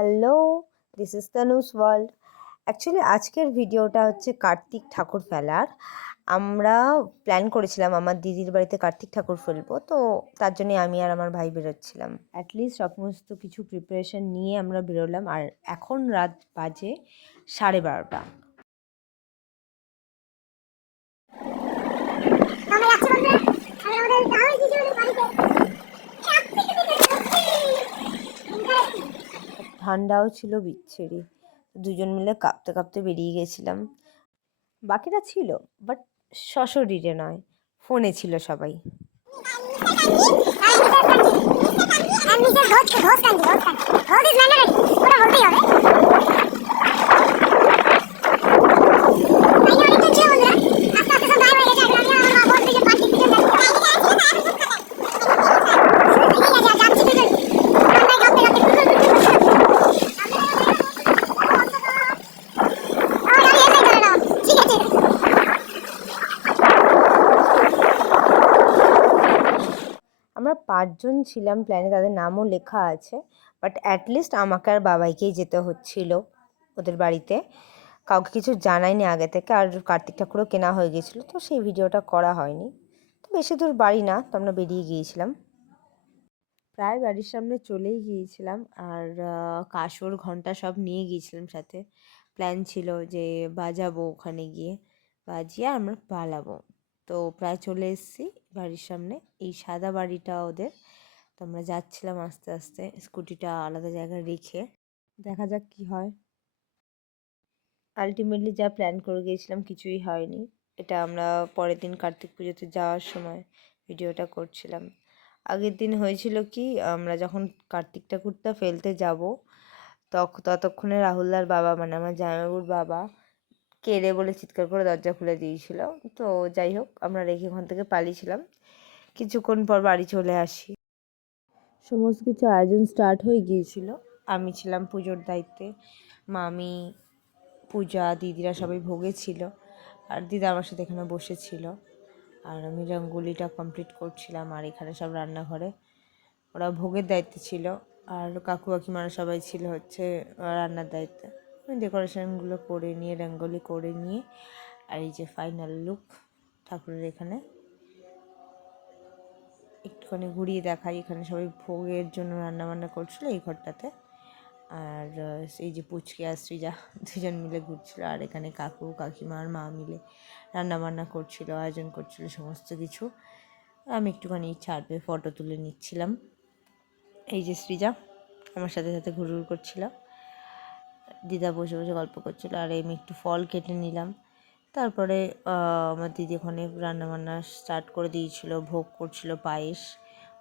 Hello, this is Tanu's world. Actually আজকের ভিডিওটা হচ্ছে কার্তিক ঠাকুর ফেলার। আমরা প্ল্যান করেছিলাম আমার দিদির বাড়িতে কার্তিক ঠাকুর ফেলবো, তো তার জন্যে আমি আর আমার ভাই বেরোচ্ছিলাম। অ্যাটলিস্ট সমস্ত কিছু প্রিপারেশন নিয়ে আমরা বেরোলাম। আর এখন রাত বাজে 12:30। ঠান্ডাও ছিল বিচ্ছিরি, দুজন মিলে কাঁপতে কাঁপতে বেরিয়ে গেছিলাম। বাকিরা ছিল, বাট সশরীরে নয়, ফোনে ছিল সবাই। আমরা 5 জন ছিলাম প্ল্যানে, তাদের নামও লেখা আছে, বাট অ্যাটলিস্ট আমাকে আর বাবাইকেই যেতে হচ্ছিল ওদের বাড়িতে। কাউকে কিছু জানাইনি আগে থেকে, আর কার্তিক ঠাকুরও কেনা হয়ে গেছিলো, তো সেই ভিডিওটা করা হয়নি। তো বেশি দূর বাড়ি না, তো আমরা বেরিয়ে গিয়েছিলাম, প্রায় বাড়ির সামনে চলেই গিয়েছিলাম। আর কাসর ঘন্টা সব নিয়ে গিয়েছিলাম সাথে। প্ল্যান ছিল যে বাজাবো, ওখানে গিয়ে বাজিয়ে আমরা পালাবো। তো প্রায় চলে এসেছি বাড়ির সামনে, এই সাদা বাড়িটা ওদের। তো আমরা যাচ্ছিলাম আস্তে আস্তে, স্কুটিটা আলাদা জায়গায় রেখে। দেখা যাক কি হয়। আলটিমেটলি যা প্ল্যান করে গিয়েছিলাম কিছুই হয়নি। এটা আমরা পরের দিন কার্তিক পুজোতে যাওয়ার সময় ভিডিওটা করছিলাম। আগের দিন হয়েছিল কি, আমরা যখন কার্তিক ঠাকুরটা ফেলতে যাব ততক্ষণে রাহুলদার বাবা, মানে আমার জামাইবাবুর বাবা, কেড়ে বলে চিৎকার করে দরজা খুলে দিয়েছিল। তো যাই হোক, আমরা রেখে ওখান থেকে পালিয়েছিলাম। কিছুক্ষণ পর বাড়ি চলে আসি, সমস্ত কিছু আয়োজন স্টার্ট হয়ে গিয়েছিল। আমি ছিলাম পুজোর দায়িত্বে, মামি, পূজা, দিদিরা সবাই ভোগে ছিল, আর দিদা আমার সাথে এখানে বসেছিল। আর আমি রঙ্গোলিটা কমপ্লিট করছিলাম, আর এখানে সব রান্নাঘরে ওরা ভোগের দায়িত্বে ছিল, আর কাকু কাকিমারা সবাই ছিল হচ্ছে রান্নার দায়িত্বে। আমি ডেকোরেশনগুলো করে নিয়ে, রঙ্গোলি করে নিয়ে, আর এই যে ফাইনাল লুক ঠাকুরের। এখানে একটুখানি ঘুরিয়ে দেখাই, এখানে সবাই ভোগের জন্য রান্নাবান্না করছিলো এই ঘরটাতে। আর এই যে পুচকি আর সৃজা দুজন মিলে ঘুরছিল, আর এখানে কাকু কাকিমা আর মা মিলে রান্নাবান্না করছিল, আয়োজন করছিল সমস্ত কিছু। আমি একটুখানি ছাড়বে ফটো তুলে নিচ্ছিলাম। এই যে সৃজা আমার সাথে সাথে ঘুরঘুর করছিল, দিদা বসে বসে গল্প করছিল, আর আমি একটু ফল কেটে নিলাম। তারপরে আমার দিদি ওখানে রান্নাবান্না স্টার্ট করে দিয়েছিল, ভোগ করছিল পায়েস,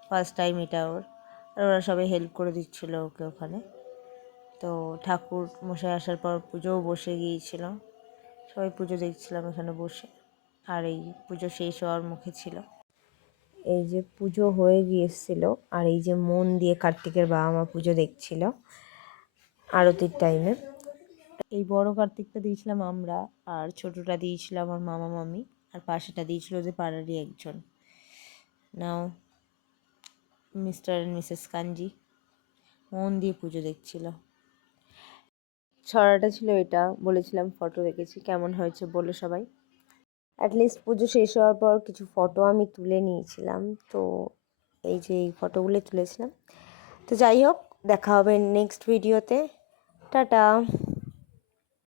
ফার্স্ট টাইম এটা ওর। আর ওরা সবাই হেল্প করে দিচ্ছিল ওকে ওখানে। তো ঠাকুর মশাই আসার পর পুজোও বসে গিয়েছিল, সবাই পুজো দেখছিলাম এখানে বসে। আর এই পুজো শেষ হওয়ার মুখে ছিল, এই যে পুজো হয়ে গিয়েছিল, আর এই যে মন দিয়ে কার্তিকের বাবা মা পুজো দেখছিল আরতির টাইমে। এই বড় কার্তিকটা দিয়েছিলাম আমরা, আর ছোটটা দিয়েছিল আমার মামা মামি, আর পাশেটা দিয়েছিল ওদের পাড়ারই একজন। নাও মিস্টার অ্যান্ড মিসেস কাঞ্জি মন দিয়ে পুজো দেখছিল। ছড়াটা ছিল এটা, বলেছিলাম ফটো রেখেছি, কেমন হয়েছে বলো সবাই। অ্যাটলিস্ট পুজো শেষ হওয়ার পর কিছু ফটো আমি তুলে নিয়েছিলাম, তো এই যে এই ফটোগুলো তুলেছিলাম। তো যাই হোক, দেখা হবে নেক্সট ভিডিওতে। টাটা।